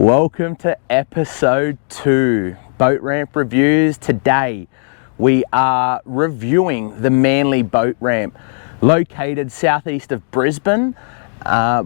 Welcome to episode 2, Boat Ramp Reviews. Today we are reviewing the Manly Boat Ramp, located southeast of Brisbane.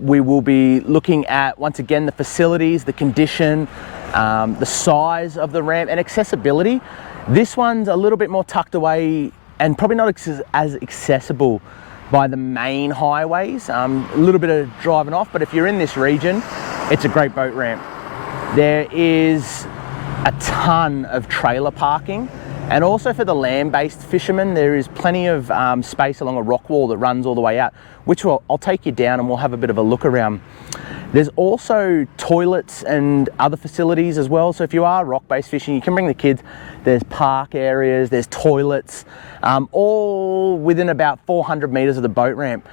We will be looking at, once again, the facilities, the condition, the size of the ramp and accessibility. This one's a little bit more tucked away and probably not as accessible by the main highways. A little bit of driving off, but if you're in this region, it's a great boat ramp. There is a ton of trailer parking, and also for the land-based fishermen, there is plenty of space along a rock wall that runs all the way out, which I'll take you down and we'll have a bit of a look around. There's also toilets and other facilities as well, so if you are rock-based fishing, you can bring the kids. There's park areas, there's toilets, all within about 400 metres of the boat ramp.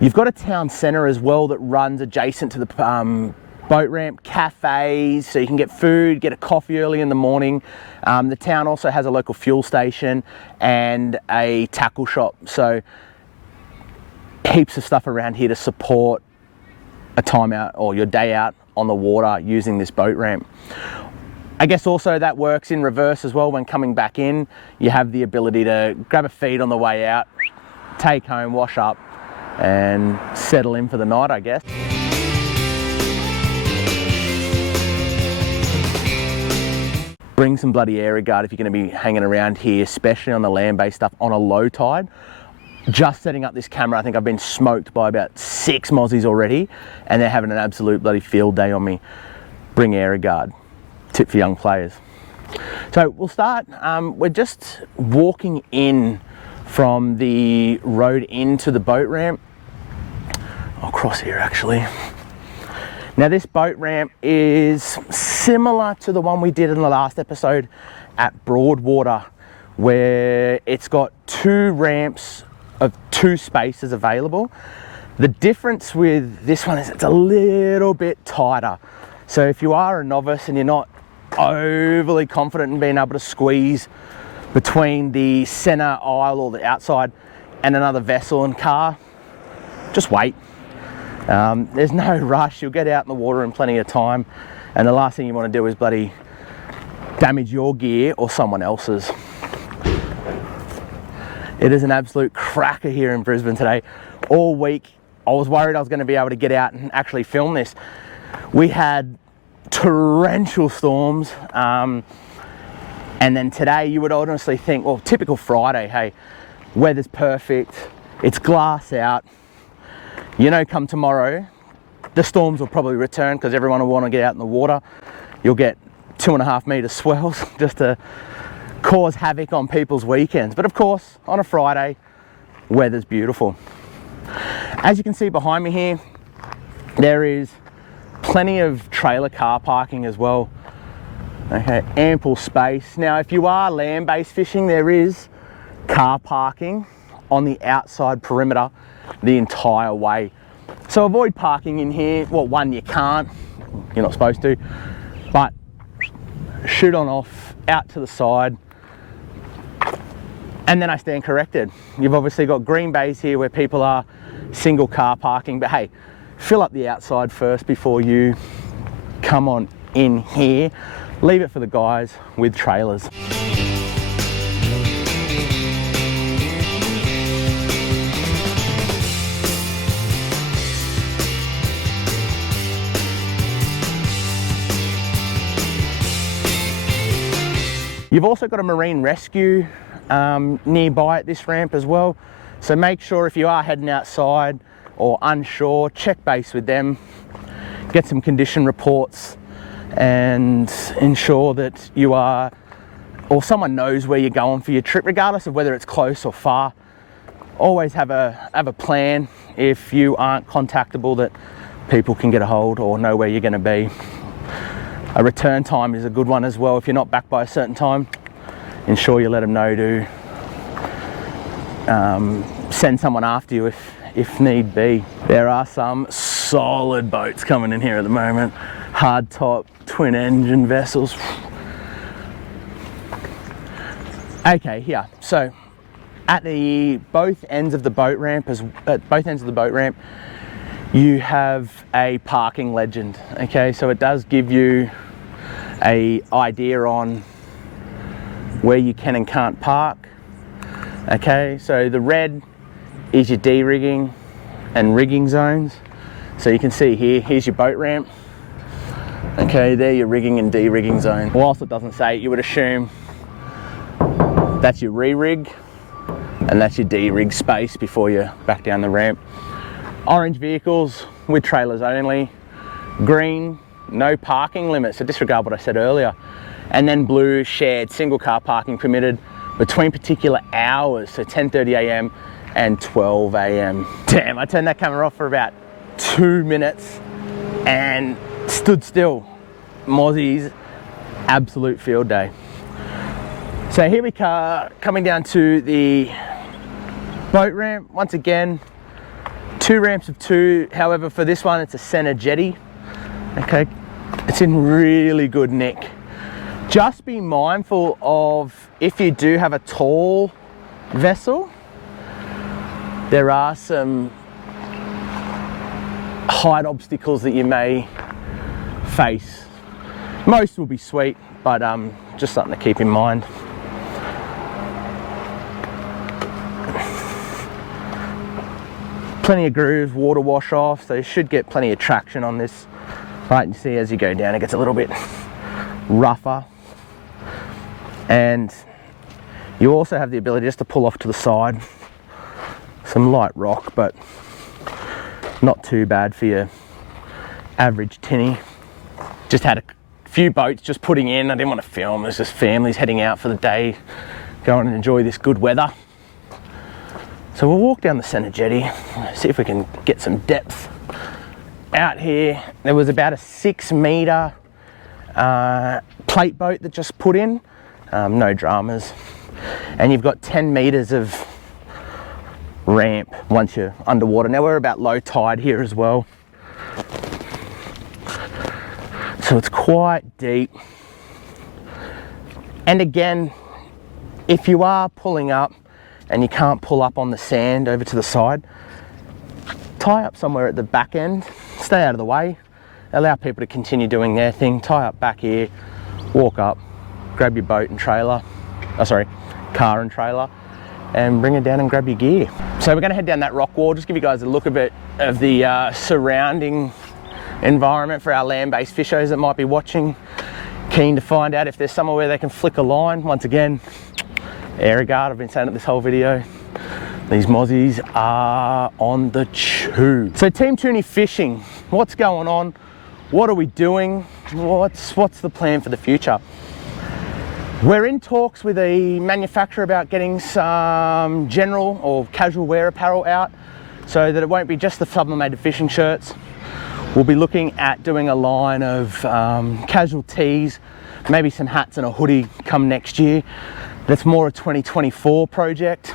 You've got a town centre as well that runs adjacent to the boat ramp, cafes, so you can get food, get a coffee early in the morning. The town also has a local fuel station and a tackle shop, so heaps of stuff around here to support a time out or your day out on the water using this boat ramp. I guess also that works in reverse as well. When coming back in, you have the ability to grab a feed on the way out, take home, wash up and settle in for the night, I guess. Bring some bloody air guard if you're going to be hanging around here, especially on the land-based stuff on a low tide. Just setting up this camera, I think I've been smoked by about 6 mozzies already, and they're having an absolute bloody field day on me. Bring air guard. Tip for young players. So we'll start. We're just walking in from the road into the boat ramp. I'll cross here actually. Now this boat ramp is similar to the one we did in the last episode at Broadwater, where it's got 2 ramps of 2 spaces available. The difference with this one is it's a little bit tighter. So if you are a novice and you're not overly confident in being able to squeeze between the center aisle or the outside and another vessel and car, just wait. There's no rush. You'll get out in the water in plenty of time, and the last thing you want to do is bloody damage your gear or someone else's. It is an absolute cracker here in Brisbane today. All week I was worried I was going to be able to get out and actually film this. We had torrential storms, and then today you would honestly think, well, typical Friday, hey, weather's perfect, it's glass out. You know, come tomorrow, the storms will probably return because everyone will want to get out in the water. You'll get 2.5 metre swells just to cause havoc on people's weekends. But of course, on a Friday, weather's beautiful. As you can see behind me here, there is plenty of trailer car parking as well. Okay, ample space. Now, if you are land-based fishing, there is car parking on the outside perimeter the entire way. So avoid parking in here. Well, one, you can't, you're not supposed to, but shoot on off out to the side. And then I stand corrected. You've obviously got green bays here where people are single car parking, but hey, fill up the outside first before you come on in here. Leave it for the guys with trailers. You've also got a marine rescue nearby at this ramp as well. So make sure if you are heading outside or unsure, check base with them, get some condition reports and ensure that you are, or someone knows where you're going for your trip, regardless of whether it's close or far. Always have a plan if you aren't contactable, that people can get a hold or know where you're going to be. A return time is a good one as well. If you're not back by a certain time, ensure you let them know to send someone after you if need be. There are some solid boats coming in here at the moment. Hard top, twin engine vessels. Okay, here. So at both ends of the boat ramp, you have a parking legend. Okay, so it does give you a idea on where you can and can't park. Okay, so the red is your de-rigging and rigging zones. So you can see here, here's your boat ramp. Okay, there your rigging and de-rigging zone. Whilst it doesn't say it, you would assume that's your re-rig and that's your de-rig space before you back down the ramp. Orange vehicles with trailers only. Green, no parking limit, so disregard what I said earlier. And then blue, shared, single car parking permitted between particular hours, so 10:30 a.m. and 12 a.m. Damn, I turned that camera off for about 2 minutes and stood still. Mozzie's absolute field day. So here we are, coming down to the boat ramp. Once again, 2 ramps of 2. However, for this one, it's a center jetty. Okay, it's in really good nick. Just be mindful of, if you do have a tall vessel, there are some height obstacles that you may face. Most will be sweet, but just something to keep in mind. Plenty of grooves, water wash off, so you should get plenty of traction on this. Right, you see as you go down it gets a little bit rougher. And you also have the ability just to pull off to the side. Some light rock, but not too bad for your average tinny. Just had a few boats just putting in. I didn't want to film. There's just families heading out for the day, going and enjoy this good weather. So we'll walk down the center jetty, see if we can get some depth out here. There was about a 6 meter plate boat that just put in, no dramas. And you've got 10 meters of ramp once you're underwater. Now we're about low tide here as well, so it's quite deep. And again, if you are pulling up and you can't pull up on the sand over to the side, tie up somewhere at the back end, stay out of the way, allow people to continue doing their thing. Tie up back here, walk up, grab your boat and trailer, car and trailer, and bring it down and grab your gear. So we're going to head down that rock wall, just give you guys a look a bit of the surrounding environment for our land-based fishers that might be watching, keen to find out if there's somewhere where they can flick a line. Once again, air guard, I've been saying it this whole video, these mozzies are on the chew. So Team Tooney Fishing, what's going on? What are we doing? What's the plan for the future? We're in talks with a manufacturer about getting some general or casual wear apparel out, so that it won't be just the sublimated fishing shirts. We'll be looking at doing a line of casual tees, maybe some hats and a hoodie come next year. That's more a 2024 project.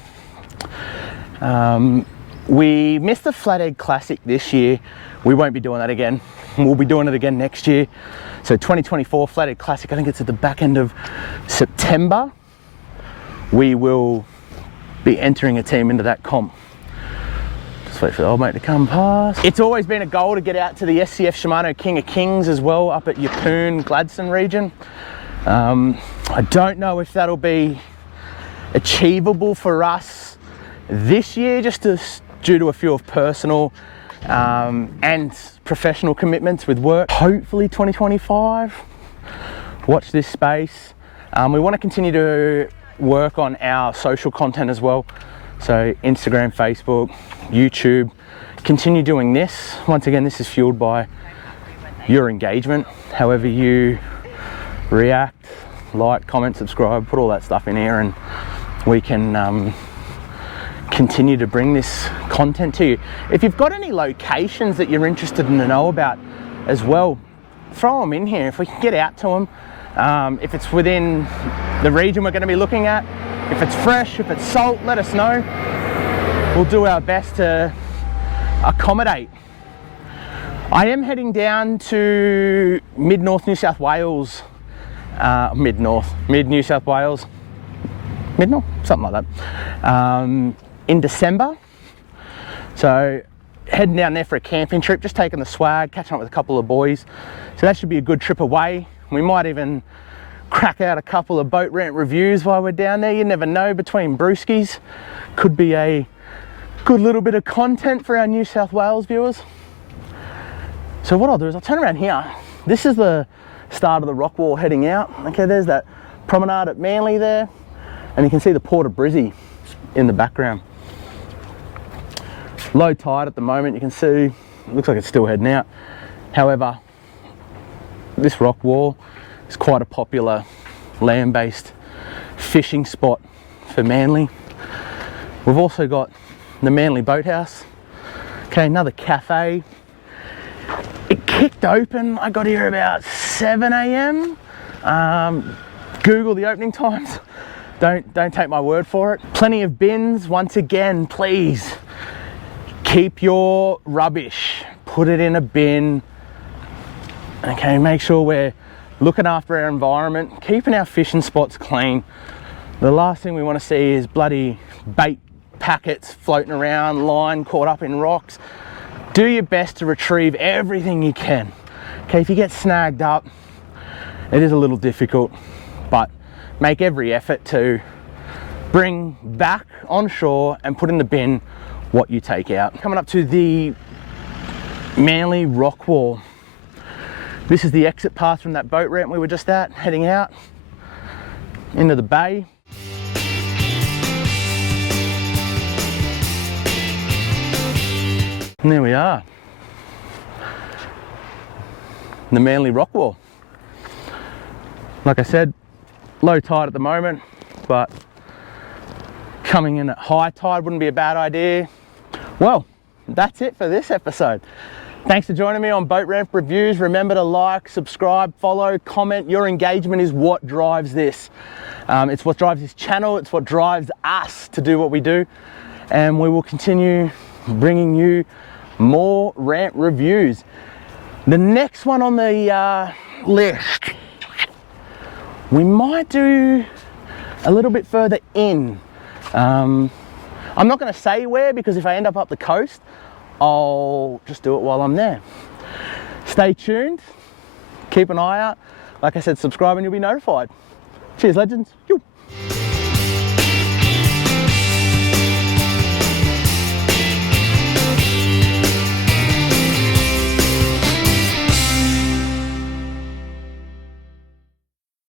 We missed the Flathead Classic this year. We won't be doing that again. We'll be doing it again next year. So 2024 Flathead Classic, I think it's at the back end of September. We will be entering a team into that comp. Just wait for the old mate to come past. It's always been a goal to get out to the SCF Shimano King of Kings as well, up at Yeppoon, Gladstone region. I don't know if that'll be achievable for us this year, just due to a few of personal and professional commitments with work. Hopefully 2025, watch this space. We want to continue to work on our social content as well. So Instagram, Facebook, YouTube, continue doing this. Once again, this is fueled by your engagement. However you react, like, comment, subscribe, put all that stuff in here, and we can continue to bring this content to you. If you've got any locations that you're interested in to know about as well, throw them in here if we can get out to them. If it's within the region we're going to be looking at, if it's fresh, if it's salt, let us know. We'll do our best to accommodate. I am heading down to mid-north New South Wales, mid-New South Wales, mid-north, something like that, in December. So heading down there for a camping trip, just taking the swag, catching up with a couple of boys. So that should be a good trip away. We might even crack out a couple of boat ramp reviews while we're down there. You never know, between brewskis. Could be a good little bit of content for our New South Wales viewers. So what I'll do is I'll turn around here. This is the start of the rock wall heading out. Okay, there's that promenade at Manly there, and you can see the Port of Brizzy in the background. Low tide at the moment, you can see, it looks like it's still heading out. However, this rock wall is quite a popular land-based fishing spot for Manly. We've also got the Manly Boathouse. Okay, another cafe. It kicked open, I got here about 7 a.m. Google the opening times. Don't take my word for it. Plenty of bins. Once again, please keep your rubbish, put it in a bin. Okay, make sure we're looking after our environment, keeping our fishing spots clean. The last thing we want to see is bloody bait packets floating around, line caught up in rocks. Do your best to retrieve everything you can. Okay, if you get snagged up, it is a little difficult, but make every effort to bring back on shore and put in the bin what you take out. Coming up to the Manly rock wall. This is the exit path from that boat ramp we were just at, heading out into the bay. And there we are, the Manly rock wall. Like I said, low tide at the moment, but coming in at high tide wouldn't be a bad idea. Well, that's it for this episode. Thanks for joining me on Boat Ramp Reviews. Remember to like, subscribe, follow, comment. Your engagement is what drives this. It's what drives this channel. It's what drives us to do what we do. And we will continue bringing you more ramp reviews. The next one on the list, we might do a little bit further in. I'm not going to say where, because if I end up the coast, I'll just do it while I'm there. Stay tuned, keep an eye out. Like I said, subscribe and you'll be notified. Cheers, legends.